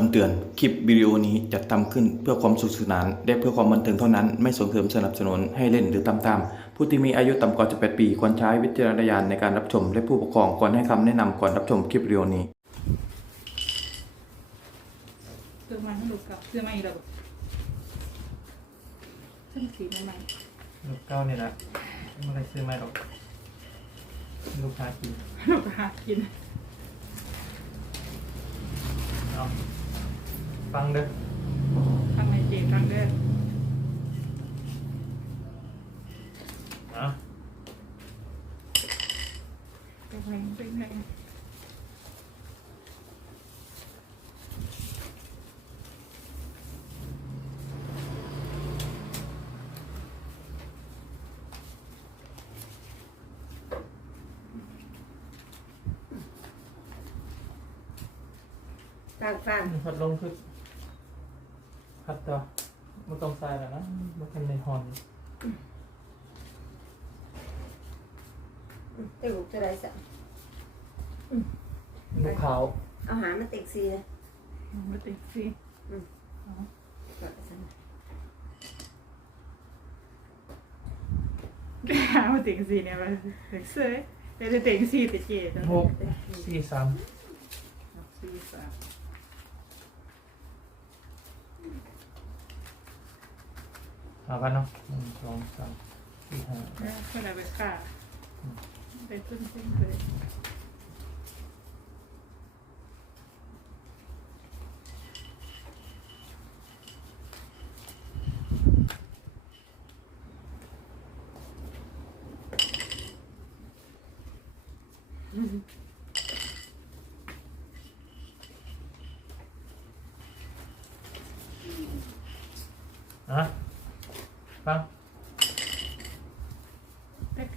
คำเตือน คลิปวิดีโอนี้จัดทำขึ้นเพื่อความสุขสนาน และเพื่อความบันเทิงเท่านั้น ไม่ส่งเสริมสนับสนุนให้เล่นหรือตามตามผู้ที่มีอายุต่ำกว่า 18 ปี ควรใช้วิจารณญาณในการรับชม และผู้ปกครองควรให้คำแนะนำก่อนรับชมคลิปวิดีโอนี้ซื้อมาให้ลูกกับซื้อมาอีกแล้วซื้อสีมาใหม่ลูกเก้าเนี่ยนะไม่ได้ซื้อไม่หรอกลูกค้ากินลูกก็หากินเอา ฟังเด้อข้างในเจข้างเด้อเอาไปแพงไปแพงฟังฟังพัดลมคือ พัดตัวไม่ต้องใส่แล้วนะไม่ทำในฮอนเต็งจะได้สักลูกขาวเอาหามาเต็งซีเลยมาติดสิแบบนั้นหามาติดสิเนี่ยมาติดเสื้อแต่จะติดสีติดเจจ้ะหกสี่สามสี่สาม เอากันเนาะหนึ่งสองสามสี่ห้า แล้วเพื่อนเอาไปฆ่าไปขึ้นขึ้นเลย อะฟัง แท็ก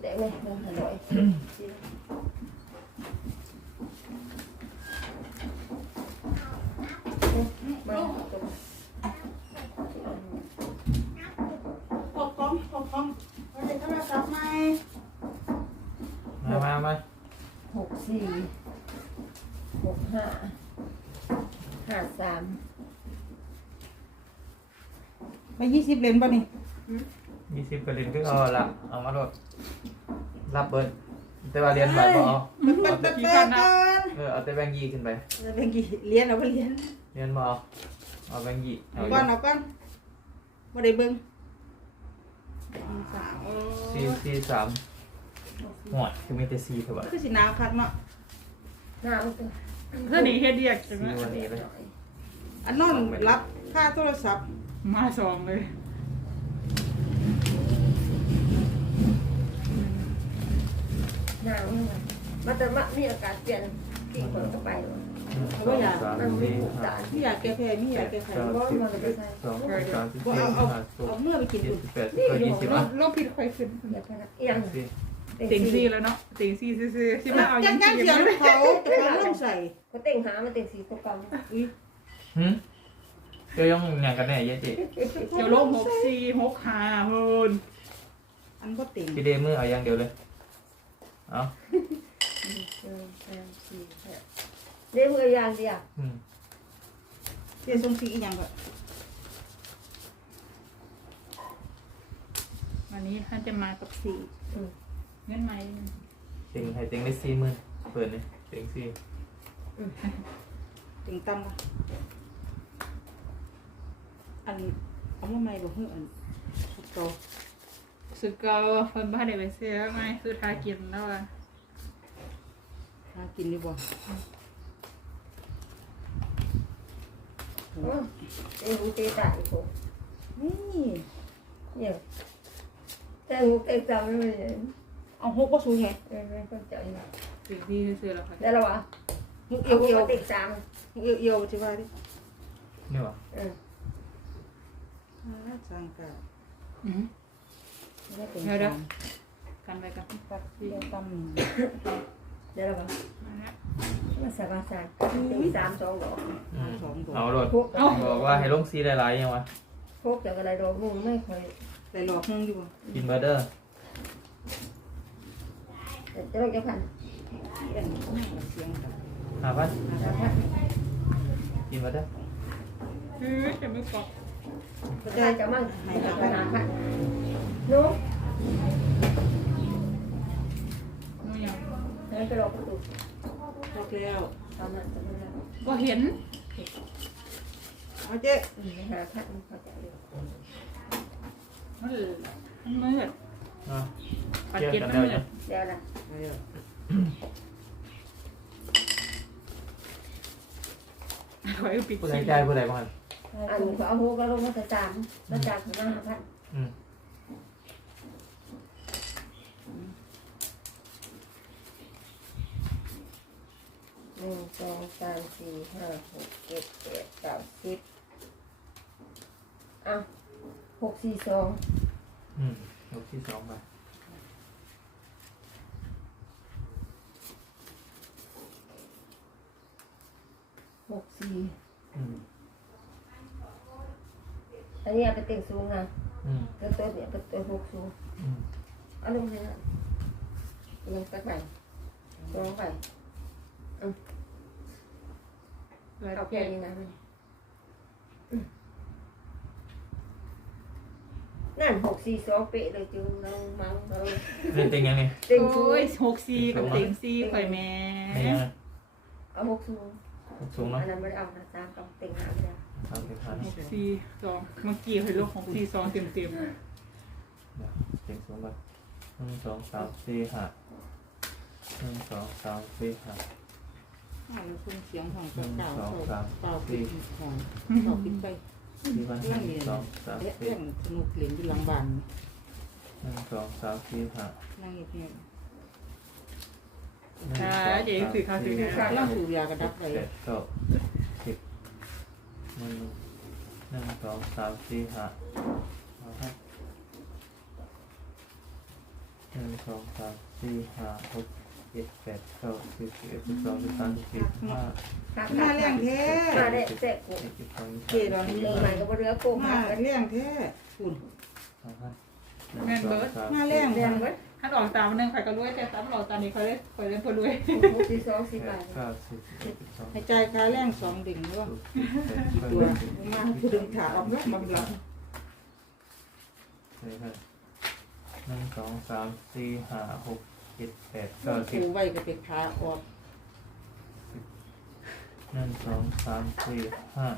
เด็กเลยเราหาหน่อยมาตรง พอคอมพอคอมเราจะโทรศัพท์ไหม มามามา หก สี่หกห้าห้าสามไปยี่สิบเลนป่ะนี่ยี่สิบกระเด็นก็เอาละเอามาโดดรับเบิร์ดแต่ว่าเรียนบัตรบ่เอามันมันมันกันนะเออเอาแต่แบงค์ยี่ขึ้นไปแล้วเป็นกี่เรียนเอาไปเรียนเรียนบ่เอาเอาแบงค์ยี่เอาก่อนเอาก่อนบ่ได้เบิ่งสามสี่สี่สาม หวดคือมีแต่สี่เถอะวะคือสิหนาวคักเนาะห้าตัวเพื่อนนี่เฮ็ดเดียกใช่ไหมสี่วันนี้เลยอันนอนรับค่าโทรศัพท์มาสองเลยหนาวมาแต่มามีอากาศเปลี่ยนกี่คนก็ไปหนึ่งสองสามสี่ห้ามีอยากแก้แพ้มีอยากแก้ไขเก้าบ่สิบเอ็ดสองสามสิบบ่สี่เอาเอาห้าหกเอาเมื่อไปกินเจ็ดอุ่นสิบแปดสิบเก้ายี่สิบโลอะกโลกผิดค่อยขึ้นเดี๋ยวพนักเอียงสี่ เต็งซี่แล้วเนาะเต็งซี่ซื่อๆที่มาเอาจัยังงจังซี่เสียงเขาจะของลงใส่เขาเต็งหามาเต็งสีตัวเก่าอุ้ยหืมเจ้าย่องอย่างกันแน่เยอะจิเดี๋ยวโลกหกสี่หกห้าพูนอันบ่ติ่งพี่เดมือเอาอย่างเดียวเลยเอาหนึ่งสองสามสี่ห้าเดี๋ยวมือยางเดียวอืมเสียทรงสีอีหยังก็วันนี้ท่านจะมากับสี่ เงินไหมเต็งให้เต็งได้สี่หมื่นเปิดเลยเต็งสี่ติ่งต่ำบ่อันเอามาใหม่บ่ฮู้อันสุดโตสุดเก่าคนบ้านเด็กไปเสียไหมคือทากินแล้วอะหากินดีบ่เต็งหูเตะตายผมนี่เนี่ยแต่หูเตะจำไม่ได้ เอาหกบ่สูงไงเออไม่ต้องใจสิ่งที่ซื้อแล้วค่ะได้แล้ววะหุกเอเอาวเอหัววเตะสามหุกเอวเอวสิว่าดินี่วะเอออ่าจังกะอืมได้เป็นเดี๋ยวเดี๋ยวของกันไปกันตักเดียวตำเดี๋ยวเราก็มาแล้วมาสบายใจเต็งสามสองดอกอืมสองตัวเอาโดดพวกบอกว่าให้ลงสีหลายๆยังวะพวกจากอะไรดอกนุ่งไม่ค่อยได้หลอกนึงอยู่บ่กินเบอร์เดอร์ จะลงจะพันเอ็นนั่งเสียงกันหาพันจะพันกินมาเด้อเฮ้ยจะไม่กรอกก็จะจะมั่งให้กับปัญหาพันนุ๊กนู่นยังเดินไปรอประตูพอแล้วตามนั้นจะไม่ได้ก็เห็นเอาเจ๊หาพันเขาจะเรียกมันมันมืดเนาะปัดเกี่ยวเก็ตกันมันได้มืดเนาะเดี๋ยวนะเอาเดี๋ยวถอยปิดผู้ใดสีใจผู้ใดบ้างอันเขาเอาหูก็ลงมาจะจามมาจามถึงหน้าพันอืมหนึ่งสองสามสี่ห้าหกเจ็ดแปดเก้าสิบอะหกสี่สองอืม ยกที่สองไปหกสี่อืมอันนี้เอาไปเต็งสูงนะอืมตัวตัวเนี่ยเป็นตัวหกสูงอืมเอาลงให้นะยังสักใบสองใบเลยเอาเก็แค่ตนี้นะ นนั่นหกสี่สองเป๊ะเลยจูเรามังเราเล่นเต็งยังไงเต็งสูงโอ้ยหกซีกับเต็งซีข่อยแม่ไม่ยังไงเอาหกสูงสูงเนาะอันนั้นไม่ได้เอานะตามกับเต็งหาไม่ได้สามสิบพันหกซีสองเมื่อกี้ข่อยลงหกซีสองเต็มเต็มเต็งสูงไปหนึ่งสองสามสี่ห้าหนึ่งสองสามสี่ห้าเอาแล้วคุณเสียงของหนึ่งเก่าสองสามเก่าปิสี่ดของเก่าปิดไปสี่พันหนึ่งสองสามสี่ห้านหนึ่งสองสามสี่ห้านั่งเงียบหนึ่งอ่าสองเดี๋ยวสื่อข่าวสื่อเนี่ยๆล่างสากระดับไปเจ็ดเก้าสิบหนึ่งหนึ่งสองสามสี่ห้าเอาครับหนึ่งสองสามสี่ห้าหก เจ็ดแปดเก้าสิบสิบเอ็ดสิบสองสิบสามสิบสี่สิบห้าครับหน้าเลี้ยงแท้มาได้เจ๊กูสิบเอ็ดสิบสองสิบเจ๊สามเราสิบนี่สี่เลี้ยงใหม่ก็บ่เรือโกงหน้ามาเลี้ยงแท้คุณเอาครับหนึ่งสองสามาเลี้ยงเลี้ยงไว้ถ้าออกตามมันนึงข่อยก็รวยแต่ตามออกตามนี้ข่อยเลยข่อยเลยพอรวยสี่สองสิบแปดเก้าสิบสิบเอ็ดสิบสองให้ใจายแรงสองดิ่งด้วยสิบแปดตัวเก้าสิบมาคือดึงขาออกแล้วบำลังใช่ครับหนึ่งสองสามสี่ห้าหก เจ็ดแปดก็เก้าสิบถูไว้ก็เป็นขาออกหนึ่งสองสามสี่ห้า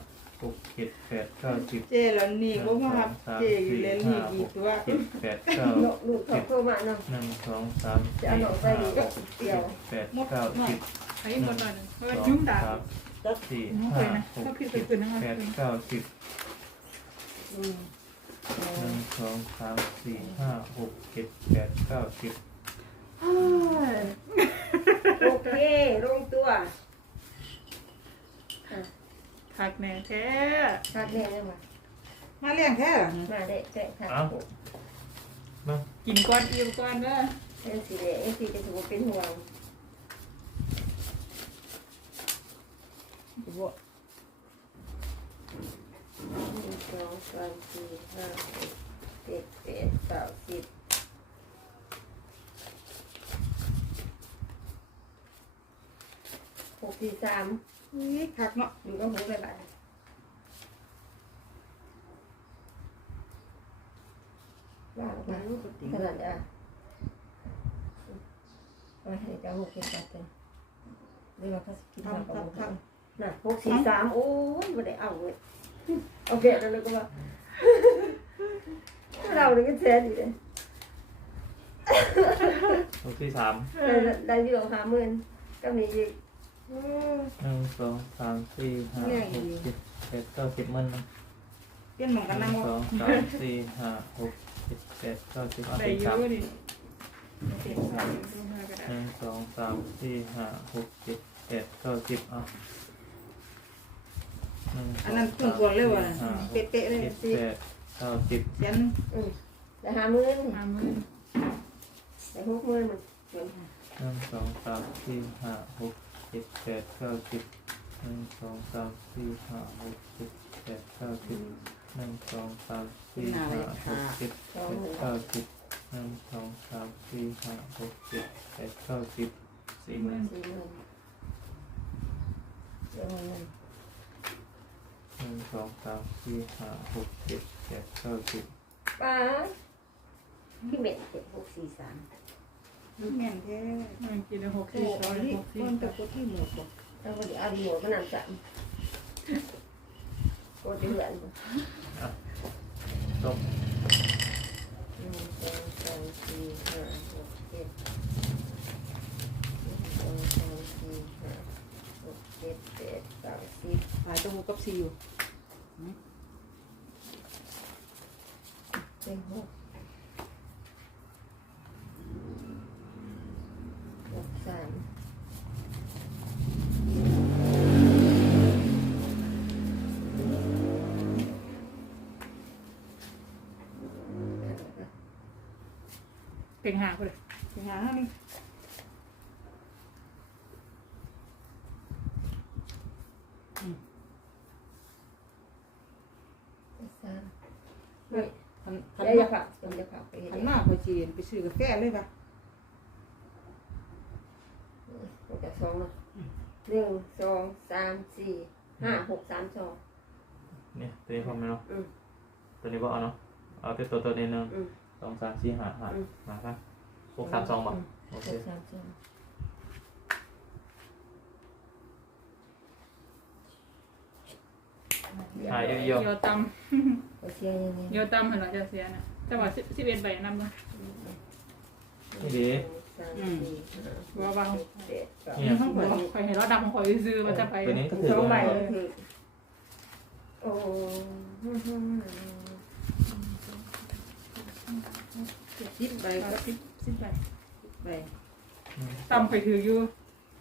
หกเจ็ดแปดเก้าสิบเจ๊แล้วนี่ก็มาครับเจ๊อยู่เล่นนี่กี่ตัวเจ็ดแปดเก้าลูกเขาโทรมาเนาะหนึ่งสองสามจะสี่เอาหนองใส่ห้าดีหก็กเดียวแปดเก้าสิบไอ้หมดหน่อยหนึงเพราะสว่าองจุ้งตาสามสี่น้องเคห้ายนะหกถ้าพี่ไปเจ็ดคืนนั่งแปมาดคืนเก้าสิบอืมหนึ่งสองสามสี่ห้าหกเจ็ดแปดเก้าสิบ โอเคลงตัวทักแน่แท้ชัดแน่เลยว่ะมาเลี้ยงแท้เหรอมาได้แจ้งค่ะกินก้อนอิ่มก้อนเด้อเป็นสีแดงเอสีจะถือว่าเป็นห่วงบ่หนึ่งสองสามสี่ห้าหกเจ็ดแปดเก้าสิบ หกสี่สามนี่คักเนาะอยู่ก็หูไปบ้านว่าออกมาขนาดอะมาให้เจ้าหกเจ็ดแปดเต็มเรียกว่าเขากินข้าวกับหมูน่ะหกสี่สามโอ้ยไม่ได้เอาเลยเอาเบียดแล้วก็ว่าเราเนี่ยก็แท้ดีเลยหกที่สามได้ได้ที่เราหาหมื่นก็มีอีก หนึ่งสองสามสี่ห้าหกเจ็ดแปดเก้าสิบมันหนึ่งเปลี่ยนหมองกันนั่งสบ่องสามสี่ห้าหกเจ็ดแปดเก้าสิบเอาได้สิบเยสามอะดิเต็มสามลงมาก็ได้หนึ่งสองสามสี่ห้าหกเจ็ดแปดเก้าสิบเอาหนึ่งสอันองนั้นสาคุ้มมกว่าเลยสี่ว่ะห้าหกเป๊ะๆเลยเจ็ดสิแปดเก้าสิบเสียนได้หาหมื่นห้าหมื่นได้หกหมื่นมันหนึ่งสองสามสี่ห้าหก เจ็ดแปดเก้าสิบหนึ่งสองสามสี่ห้าหกเจ็ดแปดเก้าสิบหนึ่งสองสามสี่ห้าหกเจ็ดแปดเก้าสิบหนึ่งสองสามสี่ห้าหกเจ็ดแปดเก้าสิบสี่หมื่นสี่หมื่นเดี๋ยวเงินหนึ่งสองสามสี่ห้าหกเจ็ดแปดเก้าสิบป้าพี่เบ็ดเจ็ดหกสี่สาม แม่นแท้มันกินได้หกโอ้สี่สองอันนี้หกสี่มันตะกุที่หมดบ่แล้วก็เดี๋ยวเอาดีหัวก็นำจับโคตรเดือดจบหนึ่งสองสามสี่ห้าหกเจ็ดหนึ่งสองสามสี่ห้าหกเจ็ดแปดเก้าสิบหายตะหูกับซีอยู่เป็นหกหกสาม เต็งหาไปเลยไปหาเท่านี้สามหันหันเดี๋ยวมาจะผักเดี๋ยวจะผักไปเห็หันนมาพอจีนไปซื้อกาแฟเลยป่ะมันจะสองเนาะหนึ่งสองสามสี่ห้าหกสามสองเนี่ยตัวนี้พอไหมเนาะอืมตัวนี้ก็เอาเนาะเอาตัวตัวตัวนี้หนึ่งอืม สองสามสี่ห้าห้าอืมมาครับหกสามสองบ่โอหเคกสามสองหายเยเดีอะยวตไปเชียร์ยังไงำเดียวตำเห็นเราจะเสียนะจังหวะสิบสิบเอ็ดใบนำเลยๆนี่ดีสามสี่ห้าหกเจ็ดแปดเก้าเนี่ยข้างบนคอยเห็นเราดำคอยซื้อมันจะไปตัวนี้ก็ถือสองใบว่าเลยคือโอ้ สิบใบไปก็สิบสิบใบใบตำไปถืออยู่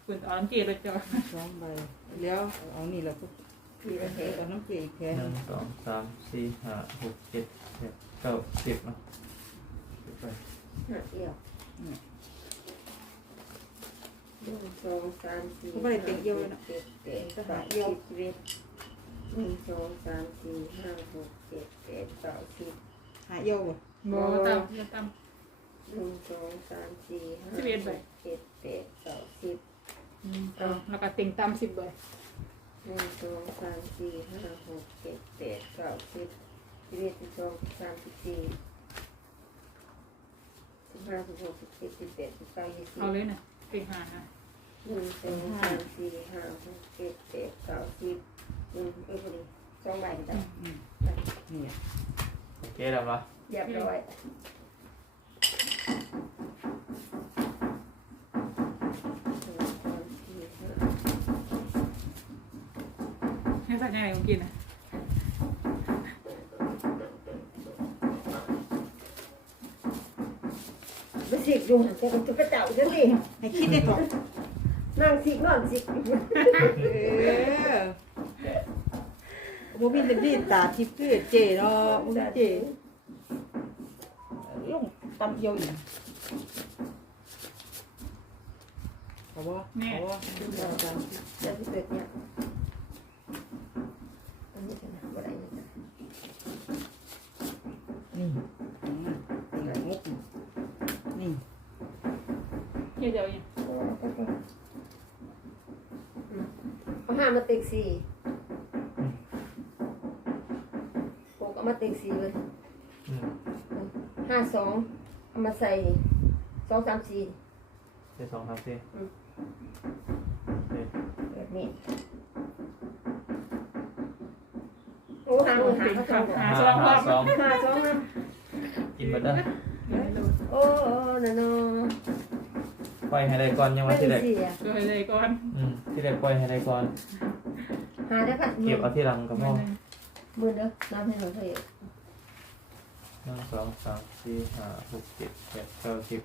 ฝุ่นอ่อนเกล็ดเลยจ้ะสองใบแล้วเอานี่แหละก็พี่ประเทศเอาน้ำเกลืออีกแค่หนึ่งสองสามสี่ห้าหกเจ็ดแปดเก้าสิบเนาะสิบไปห้าเอี่ยวหนึ่งสองสามสี่ห้าหกเจ็ดแปดเก้าสิบสิบเอ็ดหนึ่งสองสามสี่ห้าหกเจ็ดแปดเก้าสิบหาเยี่ยวบ่ โบตำเดียวตหนึ่งสองสามสี่ห้าสิบเอ็ดใบหกเจ็ดแปดเก้าสิบำเอาแล้วก็ติ่งตำสิบใบหนึ่งสองสามสี่ห้าหกเจ็ดแปดเก้าสิบสิบเอ็ดสิบสองสิบสามสิบสี่สิบห้าสิบหกสิบเจ็ดสิบแปดสิบเก้ายี่สิบ เอาเลยนะติ่งหานะหนึ่งสองสามสี่ห้าหกเจ็ดแปดเก้าสิบหนึ่งเอ้ยพอดีสองใบจ้ะอืมนี่โอเคแล้วปะ เรียบร้อยให้สักยังไงผมกินนะไปสิกอยู่จะจะกระเจ้าจะสิให้คิดได้ก่อนนั่งสิกนอนสิกเออบ่มีแต่ดีตาทิพย์คือเจเนาะบ่มีเจลง ตำเอียวอีกเอาบ่เอาบ่จะสิเกิดเนี่ยอันนี้จะนะบ่ได้เนี่ยจ้ะนี่อืมนี่งกนี่เดี๋ยวเดี๋ยวยังเอาห้ามาติกสี่หกเอามาติกสี่เลยอืมห้าสอง เอามาใส่สองสามสี่เจ็ดสองสามสี่อืมโอเคแบบนี้โอ้หาหนึ่งหาติ่งเขาสองหาห้าสองรอห้าบสองหาสองนะกินมาได้โอ้โอ้น่ะเนาะปล่อยให้ได้ก่อนยังไม่ว่าที่ได้ได้เสียช่วยเลยก่อนอืมที่ได้ปล่อยให้ได้ก่อนหาได้ค่ะเก็บเอาที่หลังกับพ่อมือเด้อน้ำให้หน่อยเถอะห นึ่งสองสามสี่ห้าหกเจ็ดแปดเก้าสิบ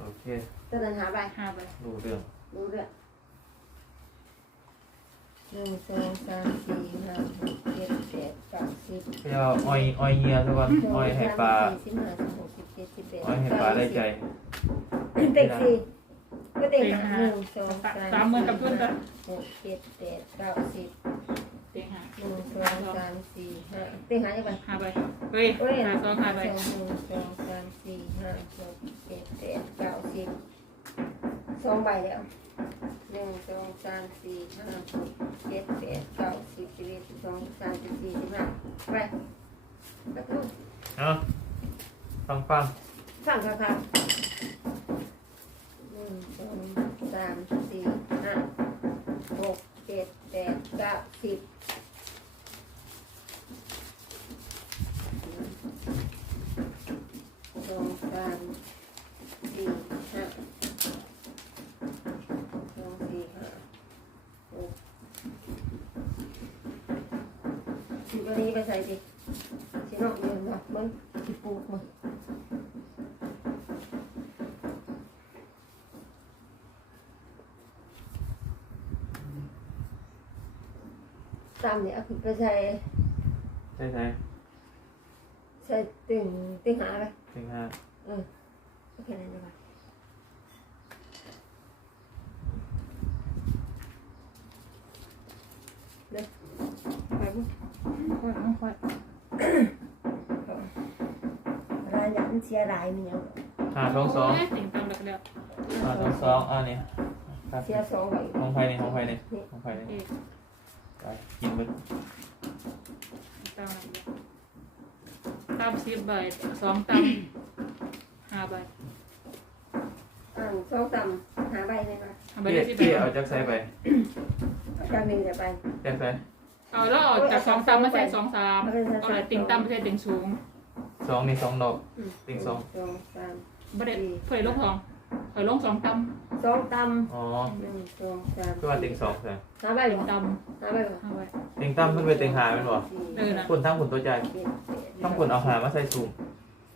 โอเคตอนนั้นหาไปห้าใบรู้เรื่องดูด้วยหนึ่งสองสามสี่ห้าหกเจ็ดแปดเก้าสิบไปเอาอ้อยอ้อยเงียซะก่อนอ้อยให้ปลาสิบห้าสิบหกสิบเจ็ดสิบแปดอ้อยให้ปลาได้ใจเต็กสี่ก็เต็กหนึ่งสองสามสามหมื่นกับทุนจ้ะหกเจ็ดแปดเก้าสิบติ่งหาห นึ่งสองสามสี่ห้าเต็งหาจะไปหาใบเฮ้ยเอ้ยหาสองหาใบสองหนึ่งสองสามสี่ห้าหกเจ็ดแปดเก้าสิบสองใบแล้วหนึ่งสองสามสี่ห้าหกเจ็ดแปดเก้าสิบสิบเอ็ดสิบสองสิบสามสิบสี่สิบห้าไปประตูเอาฟังฟังสั่งค่ะค่ะหนึ่งสองสามสี่ห้าหกเจ็ดแปดเก้าสิบ สองสามสี่ห้าสองสี่ห้าหกสิบวันนี้ไปใส่ดิสินอกเดือนเนาะมึงสิปลูกมึงตามเนี่ยคือไปใส่ใช่ใช่ใส่ตึงตึงหาไป โอเคนั่นดีกว่าเด้อไปบุญค่อยเอาค่อยรายอย่างเสียรายมีอย่างห้าสองสองโยติ่งตามหลักเดียวห้าสองสองอ่านี่ครับเสียสองใบของไฟนี่ของไฟนี่ของไฟนี่เอกไปกินไปตามหลักเดียวตามสิบใบสองตามหาใบ อ่างสองตำหาใบเลยนะหาใบเจ๊ได้สิบใบเจ๊เอาจากไซไปจากหนึ่งจะไปจากไซเอาแล้วเอาจากสองตามมาใส่สองสามเอาอะไรติ่งตามไปใส่ติ่งสูงสองนี่สองดอกติ่งสองสองสามบ่ได้เผยลงทองเผยลงสองตามสองตอ๋อำหนึ่งสองสามก็ว่าติ่งสองใช่หาใบติ่บ่งตามหาใบบ่หาใบติ่งตั้มเพิ่งไปติ่งหาเป็นบ่สี่เออนะคุณทั้งคุณตัวใจเจ็ดแปดทั้งคุณเอาหามาใส่สูง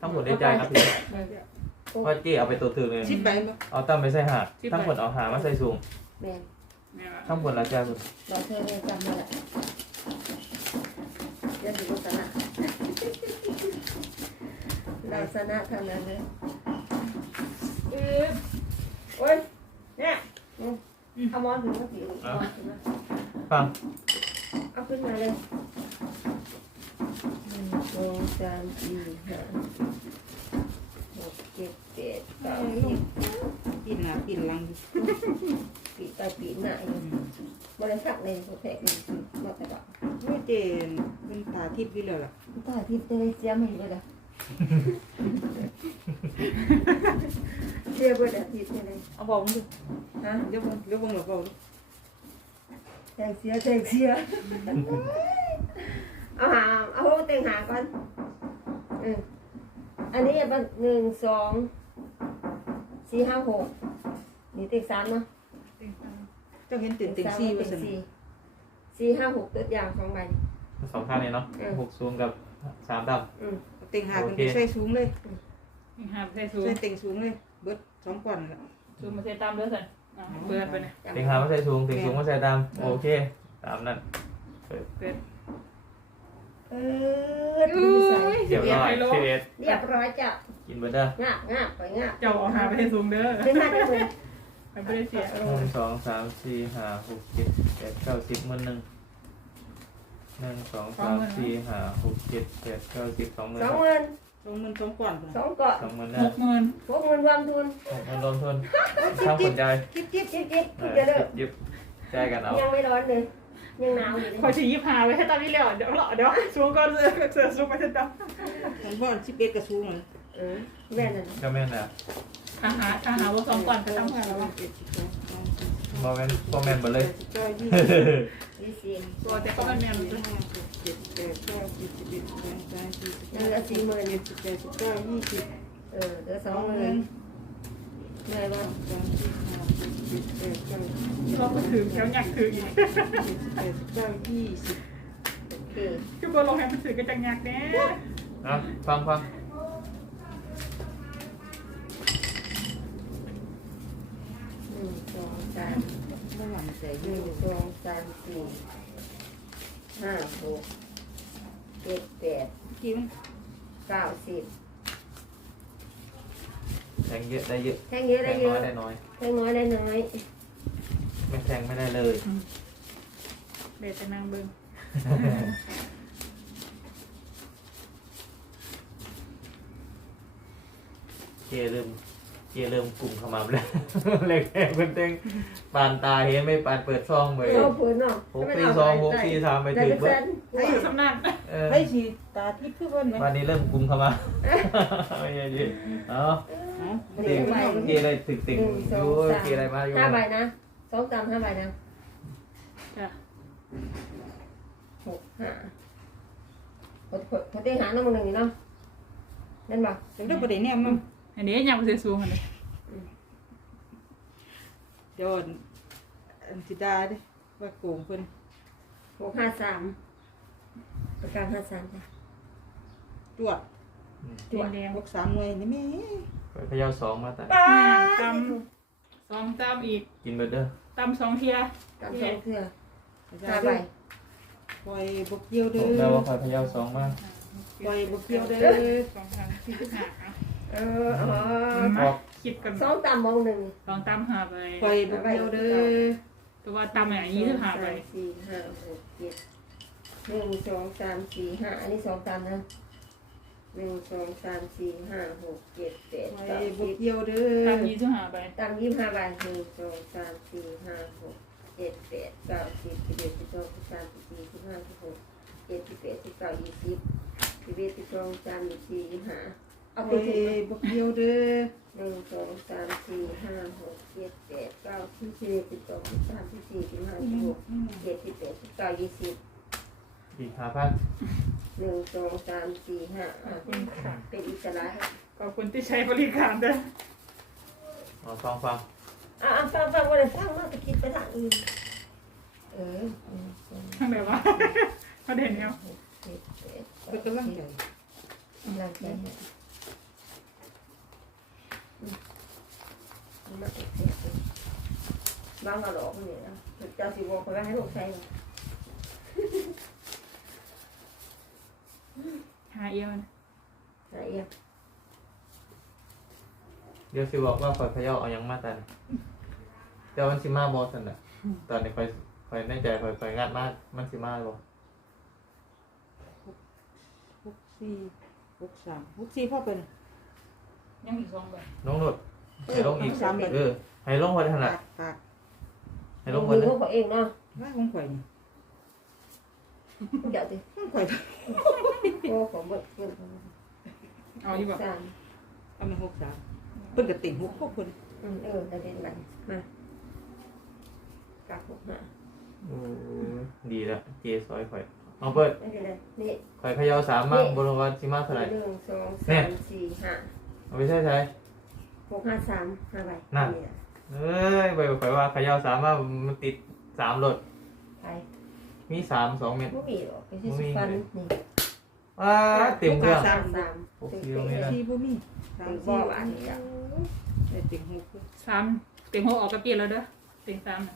ทั้งคุณได้ใจนะพี่เพราะเจ๊เอาไปตัวถือเลยสิบใบบ่ เอาตั้มไปใส่หาทั้งคุณเอาหามาใส่สูงแม่นเนี่ยทั้งคุณละใจคุณเราเธอเนี่ยจำมาแหละจะถึงลักษณะลักษณะเท่านั้นเลยเออโอ้ยเนี่ยนี่เอามอนถึงมาสิเอามอนถึงมาฟังเอาขึ้นมาเลยหนึ่งสองสามสี่ห้าหกเจ็ดแปดเก้าสิบ ปีนหน้าปีนหลังปีไปปีหน้าอยู่บริษัทเลยโอเคอืมบอกแต่ว่าโอ้ยเจนเป็นตาทิพย์อยู่แล้วล่ะตาทิพย์เลยเสียไม่เลยนะเสียบ่ได้ทิพย์เลยเอาบอกมึงดูฮะเดี๋ยวมึงเดี๋ยวมึงหลับบอกดูแตงเสียแตงเสียเอาหาเอาเต็งหาก่อนเอออันนี้มันหนึ่งสอง สี่ห้าหกนี่เต็งสามเนาะติ่งตามเจ้าเห็นตื่นเต็งซี่ว่าเต็ซั่งนสี่สี่ห้าหกตัวอย่างสองใบ สองข้างนี่เนาะหกสูงกับสามดอืมเต็งหาเป็นไปใส่สูงเลยติ่งหาไปใส่สูงใส่เต็งสูงเลย เบิดสองก่อนละสูงมาใส่ตามเด้อสันอะเปิดไปเนี่ยำติ่งหามาใส่สูงติ่งสูงมาใส่ดำโอเค ตามนั้นเปิด เออดูใส่เรียบร้อยเสียดเรียบร้อยจ้ะกินเบอร์เด้องาบงาบไปงาบเจ้าเอาหาไปใส่สูงเด้อเป็นห้าได้เลยมันไม่ได้เสียหนึ่งสองสามสี่ห้าหกเจ็ดแปดเก้าสิบหมื่นหนึ่งหนึ่งสองสามสี่ห้าหกเจ็ดแปดเก้าสิบสองหมื่นสองหมื่นสองมันสองก่อนพุ่นสน่ะองเกาะสองหมื่นหนะกหมื่นหกหมื่นรวมทุนหกหมื่นรวมทุนข้าวคนใจจิ๊บจิ๊บจิ๊บจิ๊บเอจิ๊บอเดี๋ยวเด้อยิบใจกันเอายังไม่ร้อนเลย ยังหนาวอยู่เลยคอยชี้ยิบหาไว้ให้ตามนี้เลยเดี๋ยวเหรอเดี๋ยวสูงก่อนเสือเสือสูงไปเถอะดมันบ่สิบเอ็ดก็สูงเลยเออแม่นั่นก็แม่นนะำถ้าหาถ้าหาว่าสองก่อนก็ต้องหาแล้วว่าเอ็ดสิบสองสามสี่โมเมนโมเมนต์ไปเลยสิบเก้ายี่ยี่สิบตัวแต่ก็มันแมนสิบเลยห้าหกเจ็ดแปดเก้าสิบสิบเอ็ดสิบสองสิบสามสี่สิบยังห้าเหลือสี่หมื่นเจ็ดสิบแปดสิบเก้ายี่สิบเออเหลือสสอองงหหมื่มื่นน เหนื่อยบ้างสามสี่ห้าหกเจ็ดแปดเก้าสิบเราก็ถือแถวอยากถืออีกเจ็ดสิบแปดสิบเก้ายี่สิบโอเคคือบนลงแหงมันถือกันจังยักแน่อะฟังฟังหนึ่งสองสามระหว่างใจหยืนึ่ดงสองสามสี่ห้าหกเจ็ดแปดกิ้มเก้าสิบ แทงเยอะได้เยอะแท่งเยอะแทได้งเยน้ออะยได้น้อย แท่งน้อยได้น้อยไม่แทงไม่ได้เลยเบสจะนั่งเบิ้งเจเริ่มเจเริ่มกลุ่มขมับแล้วเล็กแค่เพิ่นเต็งปานตาเห็นไหม่ปานเปิดซองไปเอาผืนเนาะหกสี่สองหกสี่สามไปได้ถึงเปอร์เบิเซ็ดนต์ไอ้สำนักเออให้สีตาทิพย์คือเพิ่นไหมวันนี้เริ่มกลุ่มขมับไม่ใช่ดิเอ้า เนาะหเก่นึ่งงใบเกอะไรตึกหติ่งนึ่งสอองยู่สามเกอะไรมาอยู่ห้าใบนะสองตำห้าใบนะจ้ะหกห้าพอพอพอเต้หาน้ำมันหนึ่งนี่เนาะนั่นบ่ถึงได้ประเด็นแนมนำอันนี้ยังไม่สูงอันนี้โยนอันสิดาเด้ว่าโกงเพิ่นหกห้าสามประกันห้าสามจ้ะตรวจแดงแดงหกสามหน่วยนี่แม่ ไปพยาวสองมาแต่ป้าตำสองตำอีกกินเบิดเด้อตำสองเทียตำสองเถื่อจะห้าใบใบปล่อยบกเกี่ยวบเด้อกอแล้วว่าคอยพยาวสองมาปล่อยบกเกี่ยวเด้อสองสามสี่ห้าเอาเออเออมาคิดกันสองตำมองหนึ่งสองตำหาไปปล่อยบกเกี่ยวเด้อตัวว่าตำอย่างนี้คือหาไปสมสี่ห้าหกเจ็ดหนึ่งสองสามสี่ห้าอันนี้สองตำนะ หนึ่งสองสามสี่ห้าหกเจ็ดแปดปล่อยเก้าบสิกบเกี่ยวเด้อตำนี้คือหาไปตำยี่สิบห้าใบหนึ่งสองสามสี่ห้าหกเจ็ดแปดเก้าสิบสิบเอ็ดสิบสองสิบสามสิบสี่สิบห้าสิบหกเจ็ดสิบแปดสิบเก้ายี่สิบสิบเอ็ดสิบสองสิบสามสิบสี่สิบห้าเอาปไปล่อยถึงบกเกี่ยวเด้อหนึ่งสองสามสี่ห้าหกเจ็ดแปดเก้าสิบสิบเอ็ดสิบสองสิบสามสิบสี่สิบห้าสิบหก เจ็ดสิบแปดสิบเก้ายี่สิบ อีกห้าพันหนึ่งสองสามสี่ห้าขอะอบคุณค่ะ เป็นอิสระขอบคุณที่ใช้บริการด้วยเอาฟังฟังอะอะฟังฟังว่าอะไรฟังมากไปคิดไปทางอื่นเออหนึ่งสองทั้งแบบว่าประเด็นเนี้ยหกเจ็ดแปดเป็นกำลังใจกำลังใจให้อืมมาเอ็ดเอ็ดเอ็ดบ้างเราหลอกคนนี้นะเจ้าสิบอกเขาว่าให้ลูกใช้เหรอหาเอี้ยวนะไหนอะเดี๋ยวสิบอกว่าคอยพยาวเอาหยังมาแต่แต่มันสิมาบอสันน่ะ ตอนนี้คอยคอยแน่ใจคอยคอยงานมากมันสิมาบ่หกสี่หกสามหกสี่พ่อเป็นยังอีกสองใบน้องโนดให้ลงอีกสามใบเออให้ลงวันขนาดปากปากให้ลงมืวันอนะเขาเองเนาะว่าของข่อยนี่ เดี๋ยวสิของข่อยโอ้ผมเบิกเงินเอาอยู่บ่สามเอามาหกสามเพิ่นก็ติ่งหกพวกเพิ่นอืมเออได้เป็นไรมากับหกมาโอ้ยดีละเจซอยคอยเอาเปิดไม่เป็นไรนี่คอยพยาวสามมั่งบนวันสิมาเท่าไหร่หนึ่งสองเนี่สายมสี่ห้าเอาไปใช่ใช่หกห้าสามห้าใบนั่นะเอ้ยไปไปว่าพยาวสามมั่งมันติดสามรถไป มีสามสองเม็ดไม่มีหรอกไม่ใช่สิฟันนี่ว้าเต็มเครื่องสามสามหกตึงกิโลเตะเมตรสี่บ่มีสามตึงบ่สี่ออันนี้อะได้ติ่งหกเพิ่นสามเต็งหกออกกระเกียแล้วเด้อเต็งสามน่ะ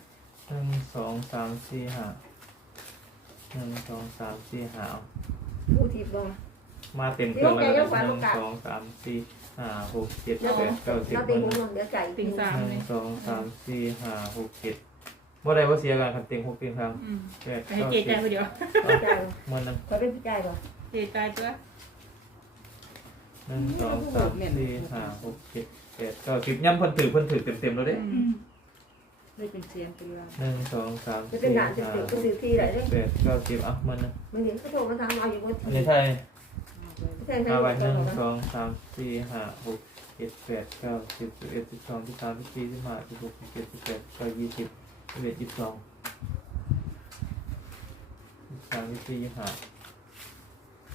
หนึ่งสองสามสี่ห้าหนึ่งสองสามสี่ห้าเอาผู้ทิพย์บ่ มาเต็มเครื่องแล้วยหกไปยกไปนึ่งสองสามสี่ห้าหกเจ็ดแปดเก้าสิบเราคตีนหูนนเดี๋ยวไก่เต็งสามหเลนึ่ยงสองสามสี่ห้าหกเจ็ด ว่าได้ว่าเสียกันคันเต็งหกเต็งทางอืมแปดไปให้เก้าเจ๊สิบใจไปเดียวใจมันหนึ่งเขาเป็นผู้ใจบ่เจ๊ใจตัวหนึ่งสองสามสี่ห้าหกเจ็ดแปดเก้าสิบย่ำเพิ่นถือเพิ่นถือเต็มเต็มๆแล้วเด้อืมได้เป็นเสียงเป็นลางหนึ่งสองสามจะสี่เป็นด่านจะห้าติดก็ถือที่ไหนเด้แปดเก้าสิบอะมันหนึ่งมันเห็นเขาโทรมาถามเอาอยู่บนอันที่นี้ใช่แทนใครมาบไว้อกหนึ่งเขาสองสามสี่ห้าหกเจ็ดแปดเก้าสิบสิบเอ็ดสิบสองสิบสามสิบสี่สิบห้าสิบหกสิบเจ็ดสิบแปดเก้ายี่สิบ สิบเอ็ดยี่สิบสองสิบสามสิบสี่ยี่สิบห้า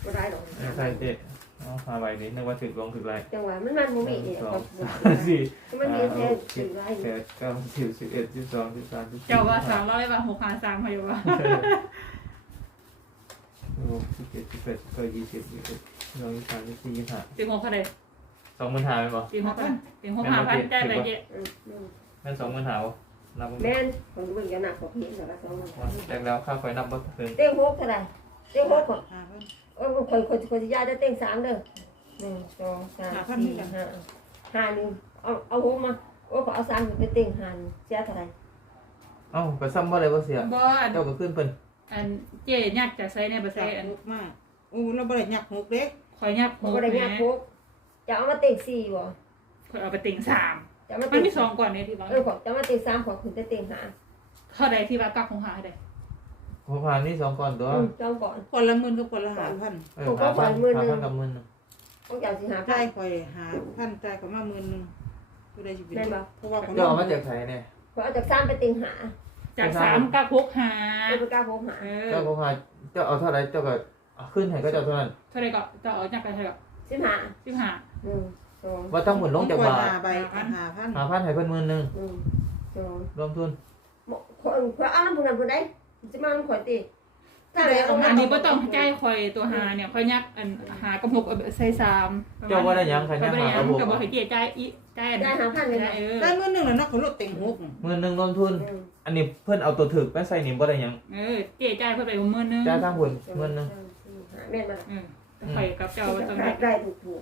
บ่ได้หรอกไม่ใช่เจ๊เอามาไว้นิดนึกว่าถึกลงถึกไรจังหวะมันมันบ่หมีนึ่งนี่สอก็งสามสี่มันห้ามีหแค่กถืเจ็ดอไว้แปดเก้าสิบสิบเอ็ดสิบสองสิบสามสิบสี่เจ้าว่าสาวเล่าให้ว่าหกหาสามเขาอยู่ว่าหกสิบเจ็ดสิบแปดสิบเก้ายี่สิบยี่สิบสองยี่สิบสามยี่สิบสี่ยี่สิบห้าเต็งหกเท่าไหร่สองหมื่นห้าไหมบ่เต็งหกเท่าไหร่เต็งหกหาพันใจไปเจ๊อืมนั่นสองหมื่นห้าบ่ นับบ่แม่นคนเบิ่งจะหนักกว่าพี่แต่ละสองมันว่าแรกแล้วค่าไฟนับบ่ถึงเต้งหกเท่าไหร่เต้งหกก่อนห้าเพิ่นเออคนคนคนที่ยาได้เต้งสามเด้อหนึ่งสองสามสี่ห้าห้าหนึ่งเอาเอาหกมาโอ้ก็เอาสามไปเต้งห้าหนึ่งเสียเท่าไหร่เอ้าไปซ้ำบ่ได้บ่เสียบ่อันเจ้าก็ขึ้นเพิ่นอันเจ๊ยากจะใช้ในประเทจับศอันหกมากโอ้เราบ่ได้ยักหกเด้คอยยากมันก็ได้ยากพกจะเอามาเต็งสี่บ่คอยเอาไปติ่งสาม จะเอามามัเต็นงมีสองก่อนเนี่ยที่ว่าเออขอจะเอามาเต็งสามขอคุณจะเต็งหาเท่าใดที่ว่ากักของหาได้ผมผ่านนี่สองก่อนตัวอืมจองก่อน คนละหมื่นกับคนละห้าพันเออผมก็หาพันผ่อนหมื่นหนึ่งหาพันกับหมื่นหนึ่งต้องจ่ายสิหาพัจ่ายนคอยหาพันจ่ายเขามาหมื่นหนึงผู้ใดสิเป็นแม่นบ่เพราะว่าคนเจ้าเอามาจากไหนเนี่ยขอเอาจากสามไปเต็งหาจากสามกักหกหาเอาไปกล้าพกหาเออเจ้าผมผ่านเจ้าเอาเท่าไหรเจ้าก็เอาขึ้นให้ก็เจ้าเท่านั้นเท่าใดก็จะเอาจากไปเท่าไหร่สิบหาสิบห้าหนึ่ง สองว่าต้องหมุนลงจากบาท หาใบหาพันหาพันให้เพิ่นหมื่นหนึ่งหนึ่งสองรวมทุนหมอคนขอเอาน้ำผู้นั้นผู้ใดสิมาน้ำข่อยตีถ้าเลยเอาอันนี้ก็ต้องใจคอยตัวหาเนี่ยคอยยักอันหากับหกเอาใส่สามเจ้าว่าได้หยังใครก็ยังไม่ได้หายักระงบอกกับบอกให้เจ๊ใจอีใจอันได้หาพันเลยนะเออได้หมื่นหนึงแล้วเนาะเขาลดเต็งหกหมื่นหนึ่งรวมทุน หนึ่งอันนี้เพิ่นเอาตัวถึกไปใส่นี่บ่ได้หยังเออเจ๊ใจเพิ่มไปหมื่นนึงจ่ายทางผลสองหมื่นหนึ่งสามสี่ห้าแม่นมาเออคอยกับเจ้าจะต้องได้ได้ถูกถูก